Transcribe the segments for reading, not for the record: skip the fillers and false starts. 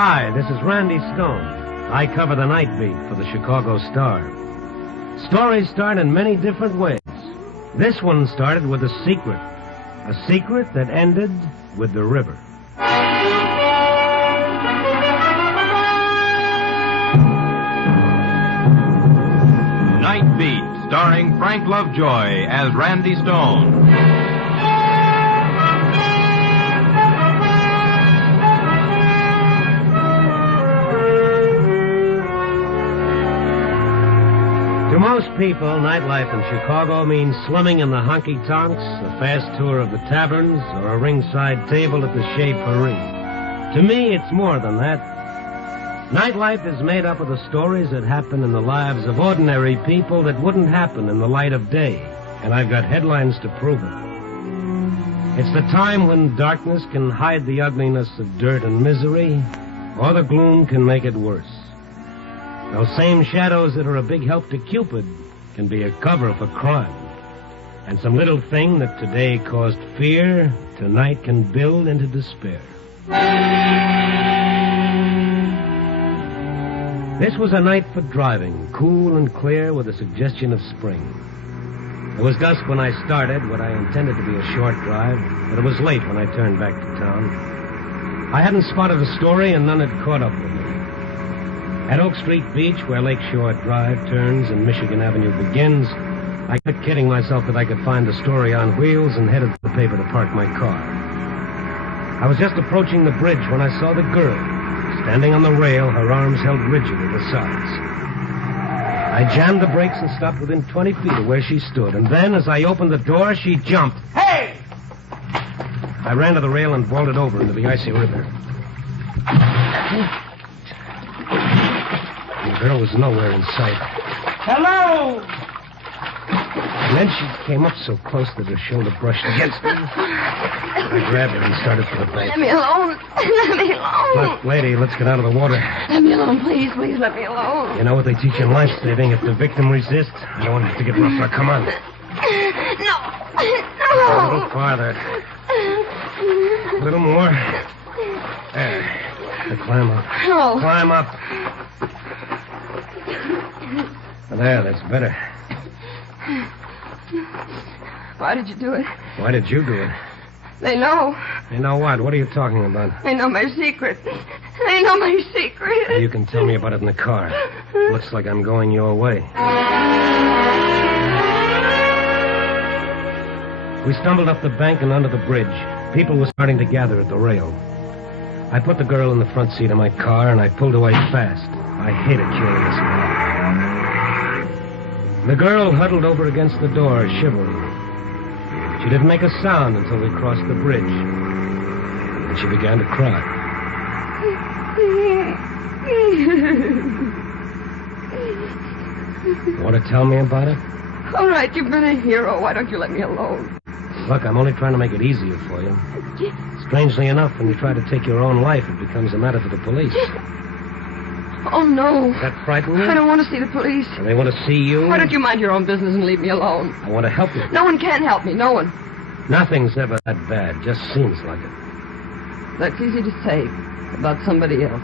Hi, this is Randy Stone. I cover the Nightbeat for the Chicago Star. Stories start in many different ways. This one started with a secret that ended with the river. Nightbeat, starring Frank Lovejoy as Randy Stone. To most people, nightlife in Chicago means slumming in the honky-tonks, a fast tour of the taverns, or a ringside table at the Chez Paris. To me, it's more than that. Nightlife is made up of the stories that happen in the lives of ordinary people that wouldn't happen in the light of day, and I've got headlines to prove it. It's the time when darkness can hide the ugliness of dirt and misery, or the gloom can make it worse. Those same shadows that are a big help to Cupid can be a cover for crime. And some little thing that today caused fear, tonight can build into despair. This was a night for driving, cool and clear with a suggestion of spring. It was dusk when I started what I intended to be a short drive, but it was late when I turned back to town. I hadn't spotted a story and none had caught up with me. At Oak Street Beach, where Lakeshore Drive turns and Michigan Avenue begins, I kept kidding myself that I could find a story on wheels and headed to the paper to park my car. I was just approaching the bridge when I saw the girl, standing on the rail, her arms held rigid at her sides. I jammed the brakes and stopped within 20 feet of where she stood, and then, as I opened the door, she jumped. Hey! I ran to the rail and vaulted over into the icy river. The girl was nowhere in sight. Hello! And then she came up so close that her shoulder brushed against me. I grabbed her and started for the bank. Let me alone. Let me alone. Look, lady, let's get out of the water. Let me alone, please. Please let me alone. You know what they teach in life-saving? If the victim resists, I don't want it to get rough. Now, come on. No. A little farther. A little more. There. Now climb up. No. Climb up. There, that's better. Why did you do it? Why did you do it? They know. They know what? What are you talking about? They know my secret. They know my secret. You can tell me about it in the car. Looks like I'm going your way. We stumbled up the bank and under the bridge. People were starting to gather at the rail. I put the girl in the front seat of my car, and I pulled away fast. I hate a curious man. The girl huddled over against the door, shivering. She didn't make a sound until we crossed the bridge. And she began to cry. Want to tell me about it? All right, you've been a hero. Why don't you let me alone? Look, I'm only trying to make it easier for you. Strangely enough, when you try to take your own life, it becomes a matter for the police. Oh, no. Does that frighten you? I don't want to see the police. And they want to see you? Why don't you mind your own business and leave me alone? I want to help you. No one can help me. No one. Nothing's ever that bad. Just seems like it. That's easy to say about somebody else.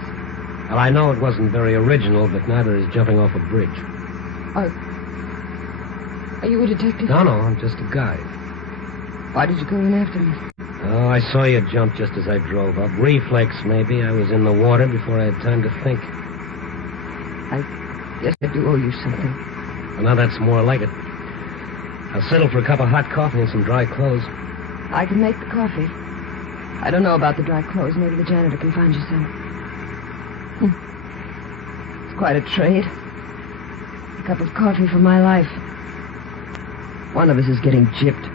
Well, I know it wasn't very original, but neither is jumping off a bridge. Are you a detective? No, I'm just a guide. Why did you go in after me? Oh, I saw you jump just as I drove up. Reflex, maybe. I was in the water before I had time to think. I guess I do owe you something. Well, now that's more like it. I'll settle for a cup of hot coffee and some dry clothes. I can make the coffee. I don't know about the dry clothes. Maybe the janitor can find you some. It's quite a trade. A cup of coffee for my life. One of us is getting gypped.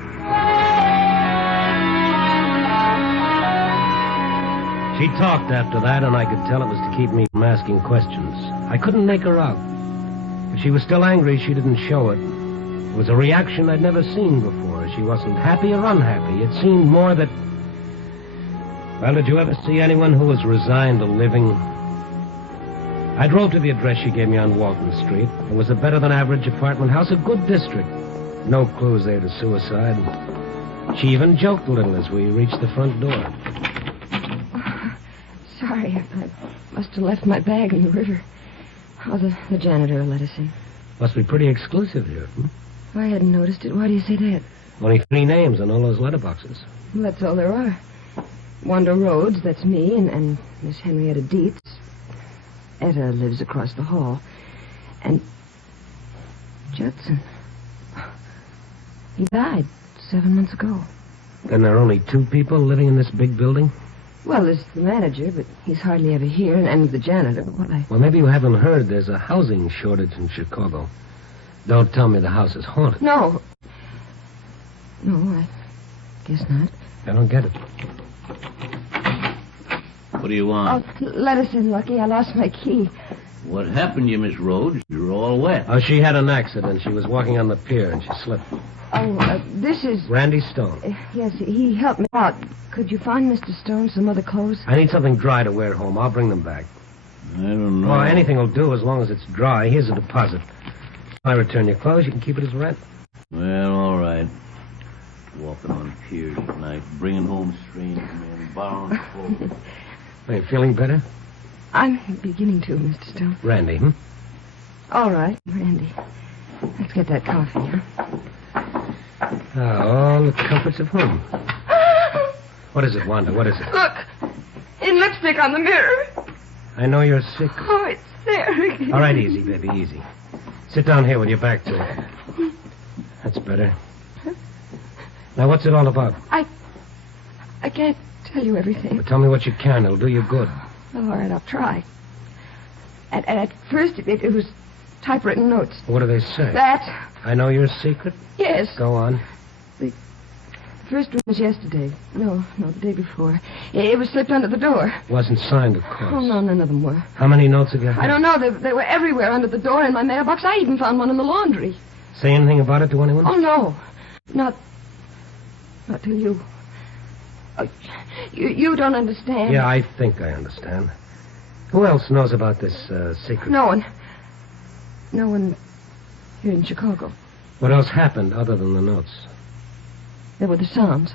She talked after that, and I could tell it was to keep me from asking questions. I couldn't make her out. If she was still angry, she didn't show it. It was a reaction I'd never seen before. She wasn't happy or unhappy. It seemed more that... Well, did you ever see anyone who was resigned to living? I drove to the address she gave me on Walton Street. It was a better-than-average apartment house, a good district. No clues there to suicide. She even joked a little as we reached the front door. Sorry. sorry. I must have left my bag in the river. Oh, the janitor will let us in. Must be pretty exclusive here. I hadn't noticed it. Why do you say that? Only 3 names on all those letterboxes. Well, that's all there are. Wanda Rhodes, that's me, and Miss Henrietta Dietz. Etta lives across the hall. And Judson. He died 7 months ago. Then there are only 2 people living in this big building? Well, there's the manager, but he's hardly ever here, and the janitor. Why? Well, maybe you haven't heard there's a housing shortage in Chicago. Don't tell me the house is haunted. No. No, I guess not. I don't get it. What do you want? Oh, let us in, Lucky. I lost my key. What happened to you, Miss Rhodes? You're all wet. Oh, she had an accident. She was walking on the pier and she slipped. Oh, this is... Randy Stone. Yes, he helped me out. Could you find Mr. Stone some other clothes? I need something dry to wear home. I'll bring them back. I don't know. Well, anything will do as long as it's dry. Here's a deposit. If I return your clothes, you can keep it as rent. Well, all right. Walking on piers at night, bringing home strange men, borrowing clothes. Are you feeling better? I'm beginning to, Mr. Stone. Randy, All right, Randy. Let's get that coffee, huh? All the comforts of home. What is it, Wanda? What is it? Look! In lipstick on the mirror. I know you're sick. Oh, it's there again. All right, easy, baby, easy. Sit down here with your back to it. That's better. Now, what's it all about? I can't tell you everything. But tell me what you can. It'll do you good. All right, I'll try. At first, it was typewritten notes. What do they say? That... I know your secret. Yes. Go on. The first one was yesterday. No, the day before. It was slipped under the door. Wasn't signed, of course. Oh, no, none of them were. How many notes have you had? I don't know. They were everywhere under the door in my mailbox. I even found one in the laundry. Say anything about it to anyone? Oh, no. Not to you. Oh, you don't understand. Yeah, I think I understand. Who else knows about this secret? No one. No one here in Chicago. What else happened other than the notes? There were the sounds.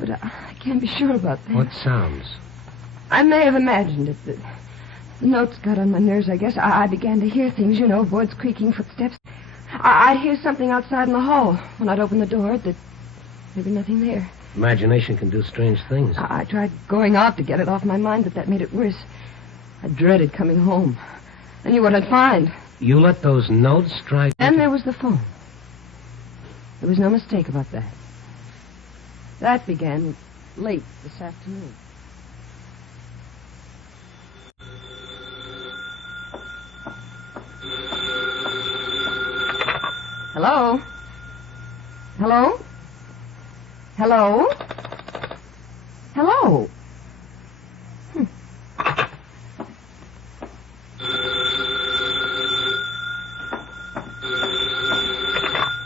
But I can't be sure about that. What sounds? I may have imagined it. The notes got on my nerves, I guess. I began to hear things, boards creaking, footsteps. I'd hear something outside in the hall. When I'd open the door, there'd be nothing there. Imagination can do strange things. I tried going out to get it off my mind, but that made it worse. I dreaded coming home. I knew what I'd find. You let those notes strike... Then there was the phone. There was no mistake about that. That began late this afternoon. Hello? Hello? Hello? Hello?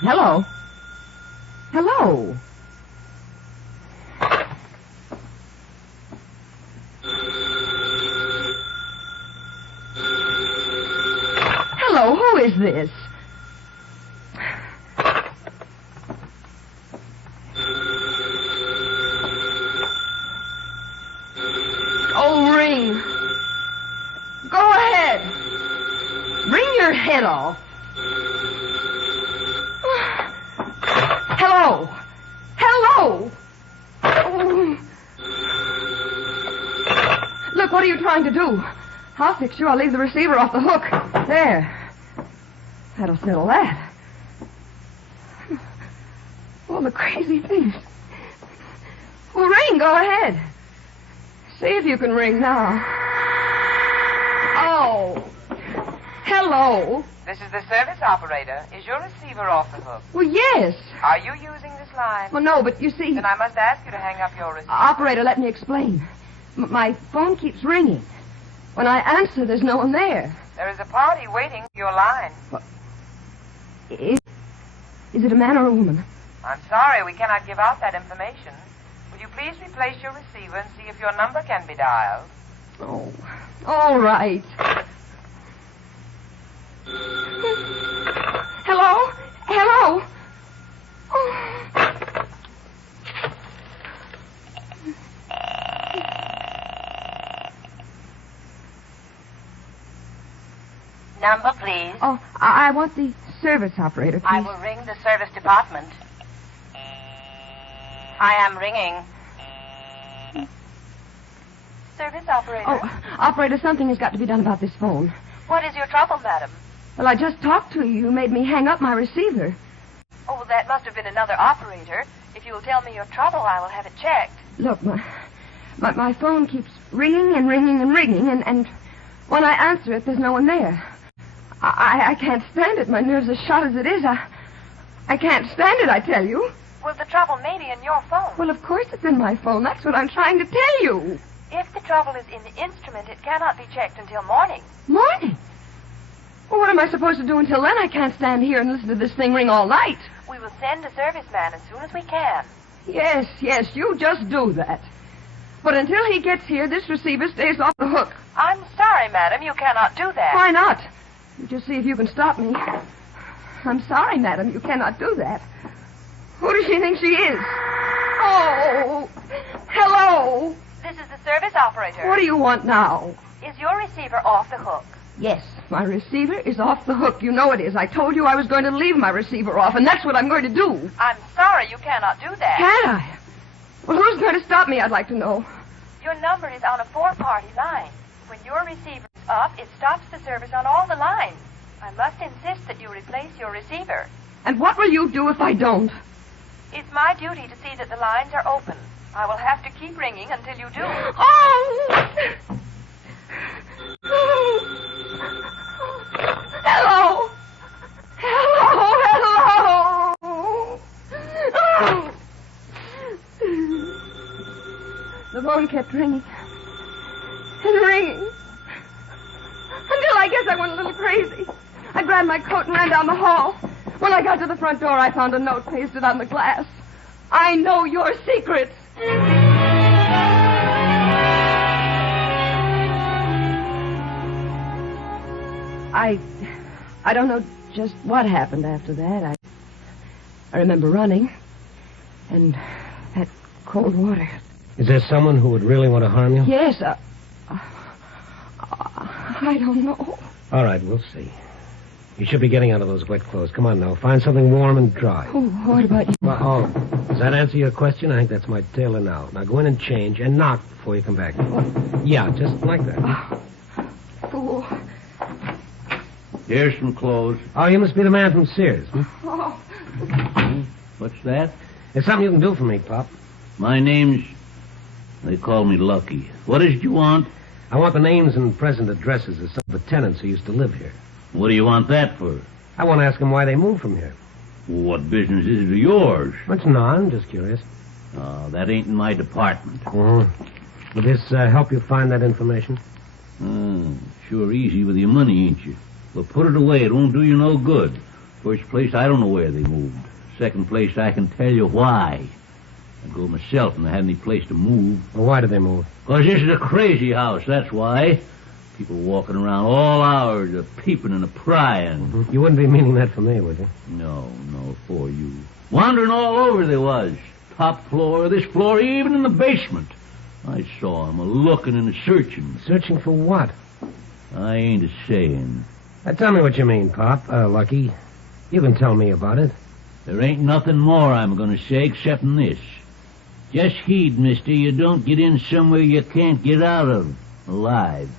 Hello? Hello? Hello, who is this? Oh, ring. Go ahead. Ring your head off. Hello. Hello. Oh. Look, what are you trying to do? I'll fix you. I'll leave the receiver off the hook. There. That'll settle that. All the crazy things. Well, ring. Go ahead. See if you can ring now. Oh. Hello. This is the service operator. Is your receiver off the hook? Well, yes. Are you using this line? Well, no, but you see... Then I must ask you to hang up your receiver. Operator, let me explain. My phone keeps ringing. When I answer, there's no one there. There is a party waiting for your line. Is it a man or a woman? I'm sorry, we cannot give out that information. Will you please replace your receiver and see if your number can be dialed? Oh, all right. Hello? Hello? Oh. Number, please. Oh, I want the service operator, please. I will ring the service department. I am ringing. Service operator? Oh, operator, something has got to be done about this phone. What is your trouble, madam? Well, I just talked to you. You made me hang up my receiver. Oh, well, that must have been another operator. If you will tell me your trouble, I will have it checked. Look, my phone keeps ringing and ringing and ringing, and when I answer it, there's no one there. I can't stand it. My nerves are shot as it is. I can't stand it, I tell you. Well, the trouble may be in your phone. Well, of course it's in my phone. That's what I'm trying to tell you. If the trouble is in the instrument, it cannot be checked until morning. Morning? Well, what am I supposed to do until then? I can't stand here and listen to this thing ring all night. We will send a serviceman as soon as we can. Yes, you just do that. But until he gets here, this receiver stays off the hook. I'm sorry, madam. You cannot do that. Why not? You just see if you can stop me. I'm sorry, madam. You cannot do that. Who does she think she is? Oh, hello. This is the service operator. What do you want now? Is your receiver off the hook? Yes, my receiver is off the hook. You know it is. I told you I was going to leave my receiver off, and that's what I'm going to do. I'm sorry, you cannot do that. Can I? Well, who's going to stop me, I'd like to know. Your number is on a 4-party line. When your receiver is up, it stops the service on all the lines. I must insist that you replace your receiver. And what will you do if I don't? It's my duty to see that the lines are open. I will have to keep ringing until you do. Oh! Hello! Hello! The phone kept ringing. And ringing. Until I guess I went a little crazy. I grabbed my coat and ran down the hall. When I got to the front door, I found a note pasted on the glass. I know your secrets. I don't know just what happened after that. I remember running. And that cold water. Is there someone who would really want to harm you? Yes, I don't know. All right, we'll see. You should be getting out of those wet clothes. Come on now. Find something warm and dry. Oh, what about you? Well, does that answer your question? I think that's my tailor now. Now go in and change and knock before you come back. Yeah, just like that. Oh, fool. Here's some clothes. Oh, you must be the man from Sears. Hmm? Oh. What's that? There's something you can do for me, Pop. My name's... They call me Lucky. What is it you want? I want the names and present addresses of some of the tenants who used to live here. What do you want that for? I want to ask them why they moved from here. What business is it of yours? It's none. I'm just curious. That ain't in my department. Will this help you find that information? Sure easy with your money, ain't you? Well, put it away. It won't do you no good. First place, I don't know where they moved. Second place, I can tell you why. I go myself and I had any place to move. Well, why did they move? Because this is a crazy house, that's why. People walking around all hours, peeping and prying. You wouldn't be meaning that for me, would you? No, for you. Wandering all over they was. Top floor, this floor, even in the basement. I saw them a-looking and a-searching. Searching for what? I ain't a-saying. Tell me what you mean, Pop. Lucky. You can tell me about it. There ain't nothing more I'm going to say excepting this. Just heed, mister, you don't get in somewhere you can't get out of alive.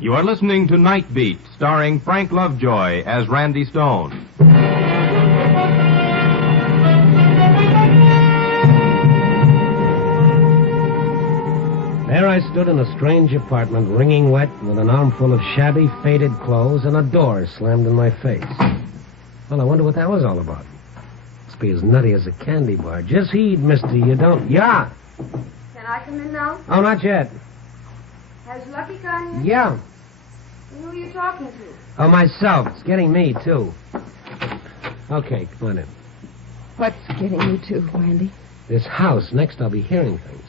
You are listening to Nightbeat, starring Frank Lovejoy as Randy Stone. There I stood in a strange apartment, wringing wet, with an armful of shabby, faded clothes and a door slammed in my face. Well, I wonder what that was all about. Must be as nutty as a candy bar. Just heed, mister, you don't... Yeah! Can I come in now? Oh, not yet. Has Lucky gone yet? Yeah. Who are you talking to? Oh, myself. It's getting me, too. Okay, come on in. What's getting you too, Randy? This house. Next, I'll be hearing things.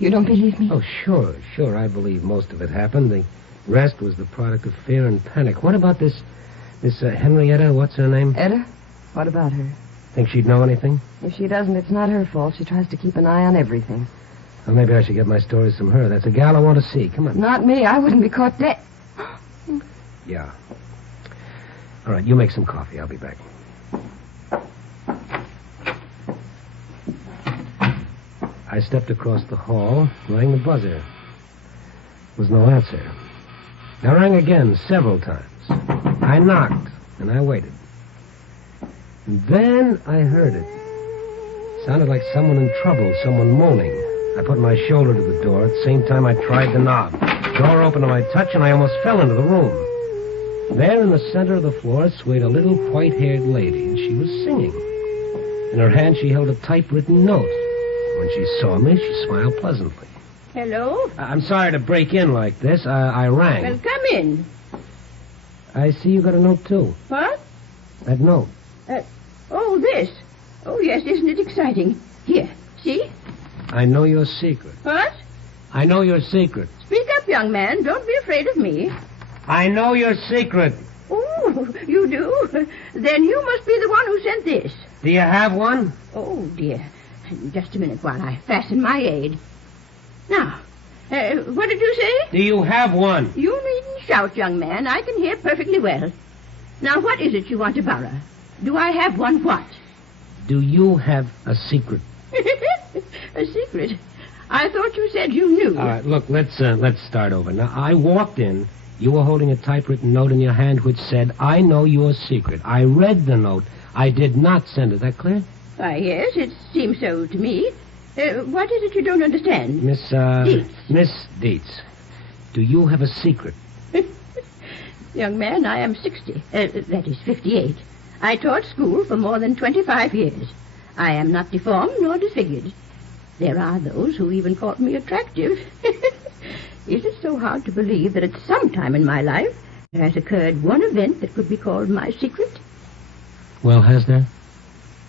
You don't believe me? Oh, sure. I believe most of it happened. The rest was the product of fear and panic. What about this This Henrietta, what's her name? Etta? What about her? Think she'd know anything? If she doesn't, it's not her fault. She tries to keep an eye on everything. Well, maybe I should get my stories from her. That's a gal I want to see. Come on. Not me. I wouldn't be caught dead. Yeah. All right, you make some coffee. I'll be back. I stepped across the hall, rang the buzzer. There was no answer. I rang again several times. I knocked, and I waited. And then I heard it. Sounded like someone in trouble, someone moaning. I put my shoulder to the door. At the same time, I tried the knob. Door opened to my touch, and I almost fell into the room. There in the center of the floor swayed a little white-haired lady, and she was singing. In her hand, she held a typewritten note. When she saw me, she smiled pleasantly. Hello? I'm sorry to break in like this. I rang. Well, come in. I see you got a note, too. What? That note. Oh, this. Oh, yes, isn't it exciting? Here, see? I know your secret. What? I know your secret. Speak up, young man. Don't be afraid of me. I know your secret. Oh, you do? Then you must be the one who sent this. Do you have one? Oh, dear. Just a minute while I fasten my aid. Now, what did you say? Do you have one? You needn't shout, young man. I can hear perfectly well. Now, what is it you want to borrow? Do I have one what? Do you have a secret? A secret? I thought you said you knew. All right, look, let's start over. Now, I walked in. You were holding a typewritten note in your hand which said, I know your secret. I read the note. I did not send it. That clear? Why, yes, it seems so to me. What is it you don't understand? Dietz. Miss Dietz, do you have a secret? Young man, I am 60. That is 58. I taught school for more than 25 years. I am not deformed nor disfigured. There are those who even call me attractive. Is it so hard to believe that at some time in my life there has occurred one event that could be called my secret? Well, has there?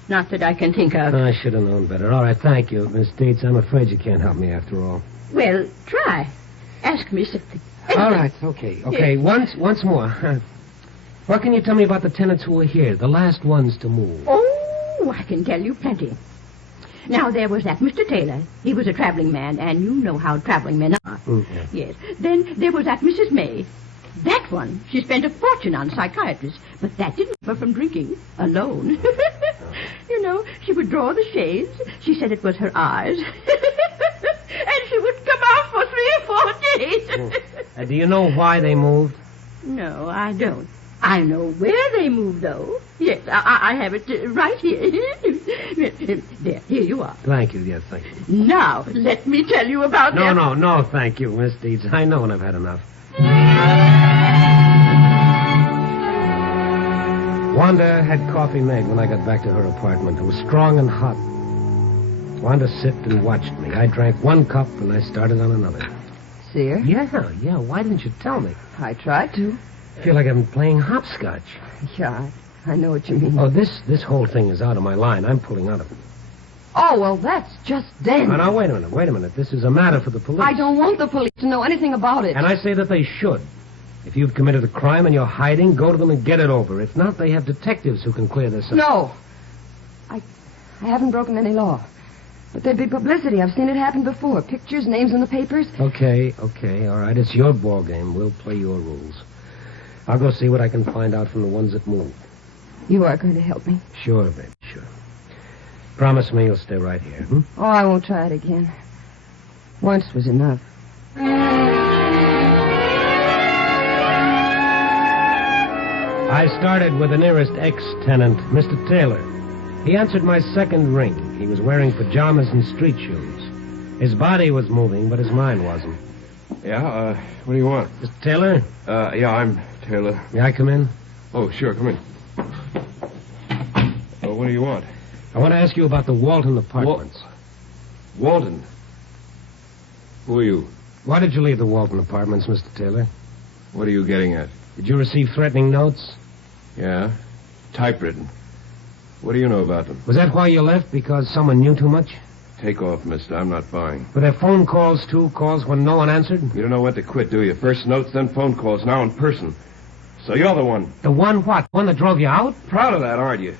Not that I can think of. I should have known better. All right, thank you, Miss Dietz. I'm afraid you can't help me after all. Well, try. Ask me something. All right, okay. Yes. Once more. What can you tell me about the tenants who were here, the last ones to move? Oh, I can tell you plenty. Now, there was that Mr. Taylor. He was a traveling man, and you know how traveling men are. Yeah. Yes. Then there was that Mrs. May. That one, she spent a fortune on psychiatrists, but that didn't keep her from drinking alone. You know, she would draw the shades. She said it was her eyes. And she would come out for 3 or 4 days. Do you know why they moved? No, I don't. I know where they moved, though. Yes, I have it right here. There, here you are. Thank you, yes, thank you. Now, let me tell you about them. No, thank you, Miss Dietz. I know when I've had enough. Wanda had coffee made when I got back to her apartment. It was strong and hot. Wanda sipped and watched me. I drank 1 cup and I started on another. See her? Yeah. Why didn't you tell me? I tried to. I feel like I'm playing hopscotch. Yeah, I know what you mean. Oh, this whole thing is out of my line. I'm pulling out of it. Oh, well, that's just then. Now, wait a minute. This is a matter for the police. I don't want the police to know anything about it. And I say that they should. If you've committed a crime and you're hiding, go to them and get it over. If not, they have detectives who can clear this up. No. I haven't broken any law. But there'd be publicity. I've seen it happen before. Pictures, names in the papers. Okay. All right. It's your ball game. We'll play your rules. I'll go see what I can find out from the ones that moved. You are going to help me? Sure, baby, sure. Promise me you'll stay right here, hmm? Oh, I won't try it again. Once was enough. I started with the nearest ex-tenant, Mr. Taylor. He answered my second ring. He was wearing pajamas and street shoes. His body was moving, but his mind wasn't. Yeah, what do you want? Mr. Taylor? Yeah, I'm Taylor. May I come in? Oh, sure, come in. What do you want? I want to ask you about the Walton apartments. Walton? Who are you? Why did you leave the Walton apartments, Mr. Taylor? What are you getting at? Did you receive threatening notes? Yeah, typewritten. What do you know about them? Was that why you left? Because someone knew too much? Take off, mister. I'm not buying. Were there phone calls, too? Calls when no one answered? You don't know when to quit, do you? First notes, then phone calls, now in person. So you're the one. The one what? One that drove you out? Proud of that, aren't you?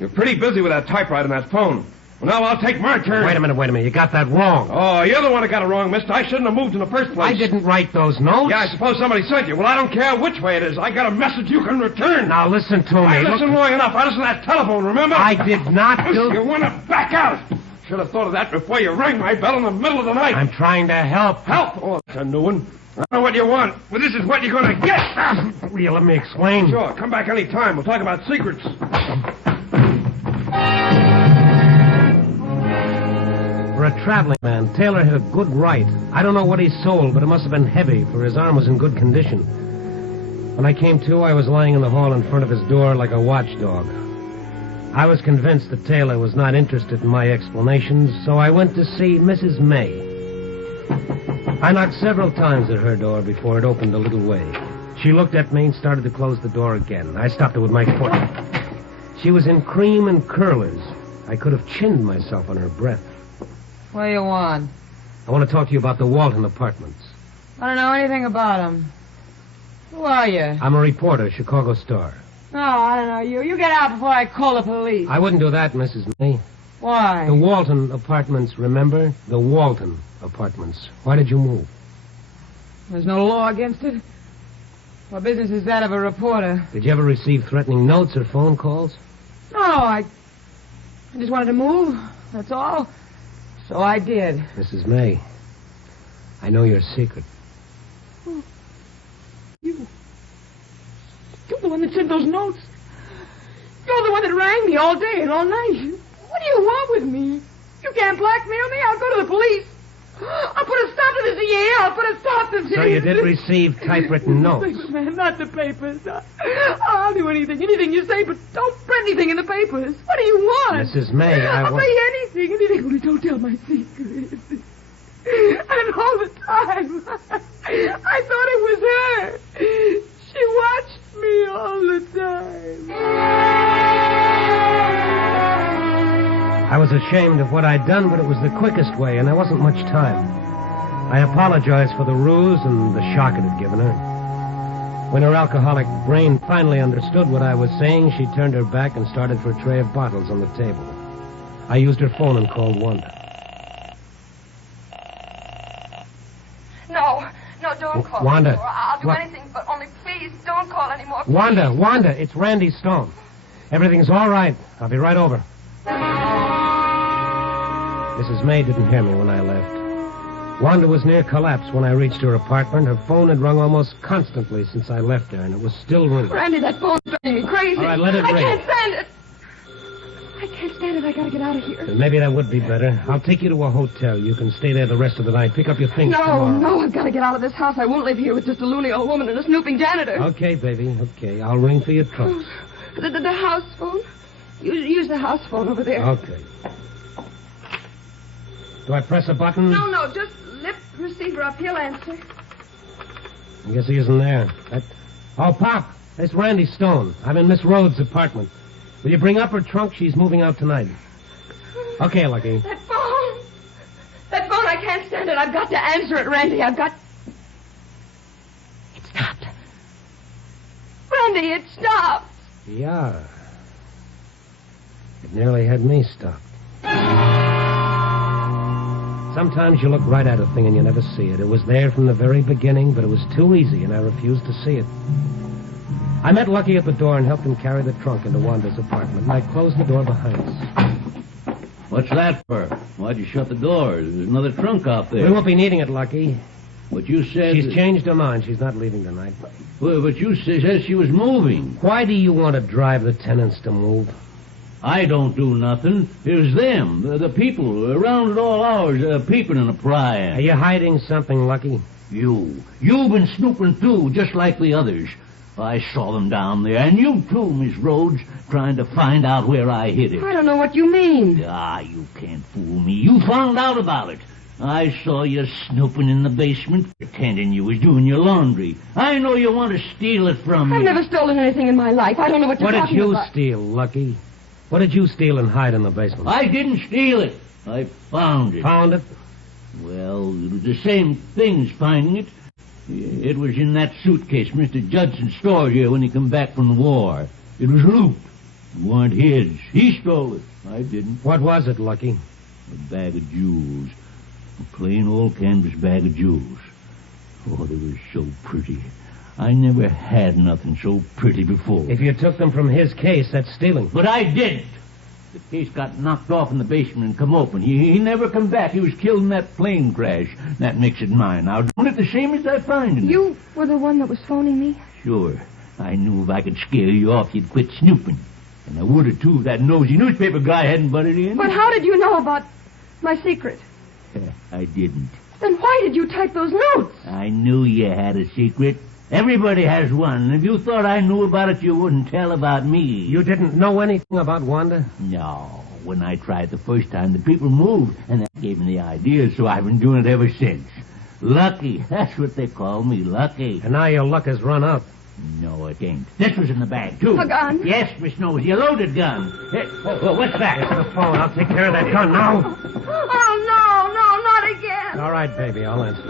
You're pretty busy with that typewriter and that phone. Well, now I'll take my turn. Wait a minute. You got that wrong. Oh, you're the one that got it wrong, mister. I shouldn't have moved in the first place. I didn't write those notes. Yeah, I suppose somebody sent you. Well, I don't care which way it is. I got a message you can return. Now, listen to me. I listened long enough. I listened to that telephone, remember? I did not do... You want to back out. Should have thought of that before you rang my bell in the middle of the night. I'm trying to help. Help? Oh, that's a new one. I don't know what you want, but this is what you're going to get. Will you let me explain? Sure. Come back any time. We'll talk about secrets. For a traveling man, Taylor had a good right. I don't know what he sold, but it must have been heavy, for his arm was in good condition. When I came to, I was lying in the hall in front of his door like a watchdog. I was convinced that Taylor was not interested in my explanations, so I went to see Mrs. May. I knocked several times at her door before it opened a little way. She looked at me and started to close the door again. I stopped her with my foot. She was in cream and curlers. I could have chinned myself on her breath. What do you want? I want to talk to you about the Walton apartments. I don't know anything about them. Who are you? I'm a reporter, Chicago Star. No, I don't know you. You get out before I call the police. I wouldn't do that, Mrs. May. Why? The Walton apartments, remember? The Walton apartments. Why did you move? There's no law against it. What business is that of a reporter? Did you ever receive threatening notes or phone calls? No, I just wanted to move. That's all. So I did. Mrs. May, I know your secret. You're the one that sent those notes. You're the one that rang me all day and all night. What do you want with me? You can't blackmail me. I'll go to the police. I'll put a stop to this. Yeah, I'll put a stop to this. So you did receive typewritten notes? Man, not the papers. I'll do anything you say, but don't print anything in the papers. What do you want? Mrs. May, I'll pay anything, only don't tell my secret. And all the time, I thought it was her. She watched me all the time. I was ashamed of what I'd done, but it was the quickest way, and there wasn't much time. I apologized for the ruse and the shock it had given her. When her alcoholic brain finally understood what I was saying, she turned her back and started for a tray of bottles on the table. I used her phone and called Wanda. No, don't call Wanda. anymore. I'll do anything, but only please don't call anymore. Please. Wanda, it's Randy Stone. Everything's all right. I'll be right over. Mrs. May didn't hear me when I left. Wanda was near collapse when I reached her apartment. Her phone had rung almost constantly since I left her, and it was still ringing. Randy, that phone's driving me crazy. All right, let it ring. I can't stand it. I gotta get out of here. Maybe that would be better. I'll take you to a hotel. You can stay there the rest of the night. Pick up your things tomorrow. No, I've got to get out of this house. I won't live here with just a loony old woman and a snooping janitor. Okay, baby, okay. I'll ring for your trunks. The house phone? Use the house phone over there. Okay. Do I press a button? No, just lift the receiver up. He'll answer. I guess he isn't there. Oh, Pop, it's Randy Stone. I'm in Miss Rhodes' apartment. Will you bring up her trunk? She's moving out tonight. Okay, Lucky. That phone, I can't stand it. I've got to answer it, Randy. It stopped. Randy, it stopped. Yeah. It nearly had me stopped. Sometimes you look right at a thing and you never see it. It was there from the very beginning, but it was too easy, and I refused to see it. I met Lucky at the door and helped him carry the trunk into Wanda's apartment, and I closed the door behind us. What's that for? Why'd you shut the door? There's another trunk out there. We won't be needing it, Lucky. But you said... She's changed her mind. She's not leaving tonight. Well, but you said she was moving. Why do you want to drive the tenants to move? I don't do nothing. It was them, the people, around at all hours, peeping and prying. Are you hiding something, Lucky? You've been snooping too, just like the others. I saw them down there, and you too, Miss Rhodes, trying to find out where I hid it. I don't know what you mean. You can't fool me. You found out about it. I saw you snooping in the basement, pretending you was doing your laundry. I know you want to steal it from me. I've never stolen anything in my life. I don't know what you're talking about. What did you steal, Lucky? What did you steal and hide in the basement? I didn't steal it. I found it. Found it? Well, it was the same thing as finding it. It was in that suitcase Mr. Judson stored here when he come back from the war. It was loot. It weren't his. He stole it. I didn't. What was it, Lucky? A bag of jewels. A plain old canvas bag of jewels. Oh, they were so pretty. I never had nothing so pretty before. If you took them from his case, that's stealing. But I didn't. The case got knocked off in the basement and come open. He never come back. He was killed in that plane crash. That makes it mine. Now, doing it the same as I find it. You were the one that was phoning me? Sure. I knew if I could scare you off, you'd quit snooping. And I would have, too, if that nosy newspaper guy hadn't butted in. But how did you know about my secret? I didn't. Then why did you type those notes? I knew you had a secret. Everybody has one. And if you thought I knew about it, you wouldn't tell about me. You didn't know anything about Wanda? No. When I tried the first time, the people moved, and that gave me the idea, so I've been doing it ever since. Lucky. That's what they call me, Lucky. And now your luck has run out. No, it ain't. This was in the bag, too. A gun? Yes, Miss Nosy, a loaded gun. What's that? It's the phone. I'll take care of that gun now. Oh, no, not again. All right, baby, I'll answer.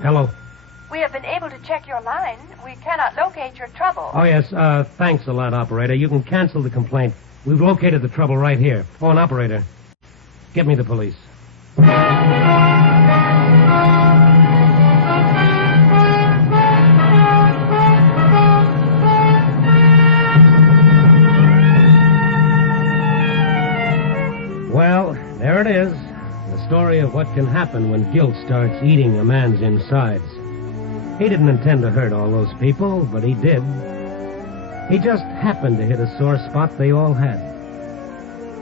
Hello. We have been able to check your line. We cannot locate your trouble. Oh, yes, thanks a lot, operator. You can cancel the complaint. We've located the trouble right here. Oh, an operator. Get me the police. Well, there it is. The story of what can happen when guilt starts eating a man's insides. He didn't intend to hurt all those people, but he did. He just happened to hit a sore spot they all had.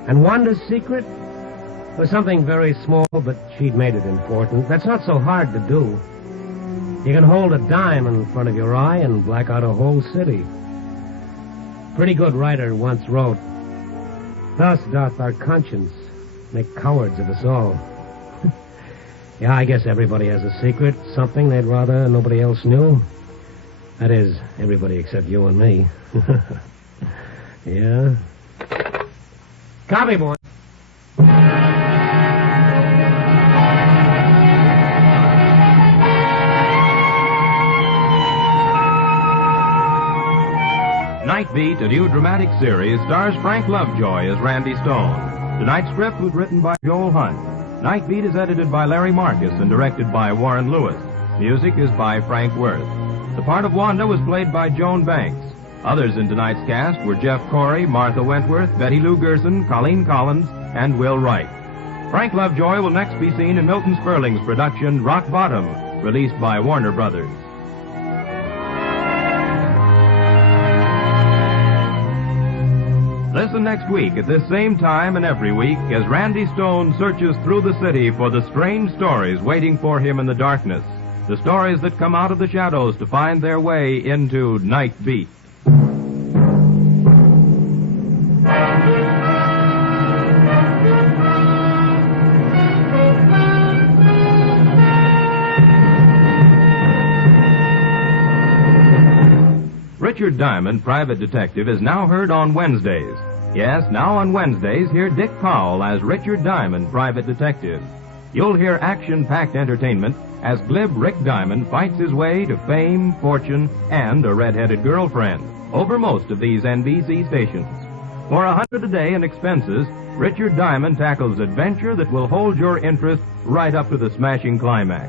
And Wanda's secret was something very small, but she'd made it important. That's not so hard to do. You can hold a dime in front of your eye and black out a whole city. Pretty good writer once wrote, "Thus doth our conscience make cowards of us all." Yeah, I guess everybody has a secret, something they'd rather nobody else knew. That is, everybody except you and me. Yeah? Copy, boy. Nightbeat, a new dramatic series, stars Frank Lovejoy as Randy Stone. Tonight's script was written by Joel Hunt. Nightbeat is edited by Larry Marcus and directed by Warren Lewis. Music is by Frank Worth. The part of Wanda was played by Joan Banks. Others in tonight's cast were Jeff Corey, Martha Wentworth, Betty Lou Gerson, Colleen Collins, and Will Wright. Frank Lovejoy will next be seen in Milton Sperling's production Rock Bottom, released by Warner Brothers. Listen next week at this same time and every week as Randy Stone searches through the city for the strange stories waiting for him in the darkness. The stories that come out of the shadows to find their way into Nightbeat. Richard Diamond, Private Detective, is now heard on Wednesdays. Yes, now on Wednesdays, hear Dick Powell as Richard Diamond, Private Detective. You'll hear action-packed entertainment as glib Rick Diamond fights his way to fame, fortune, and a red-headed girlfriend over most of these NBC stations. For $100 a day in expenses, Richard Diamond tackles adventure that will hold your interest right up to the smashing climax.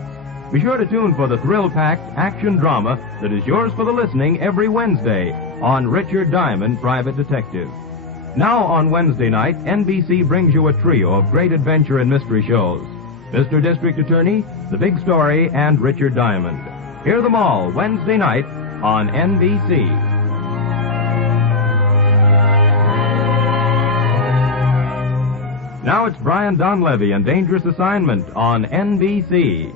Be sure to tune for the thrill-packed action drama that is yours for the listening every Wednesday on Richard Diamond, Private Detective. Now on Wednesday night, NBC brings you a trio of great adventure and mystery shows. Mr. District Attorney, The Big Story, and Richard Diamond. Hear them all Wednesday night on NBC. Now it's Brian Donlevy and Dangerous Assignment on NBC.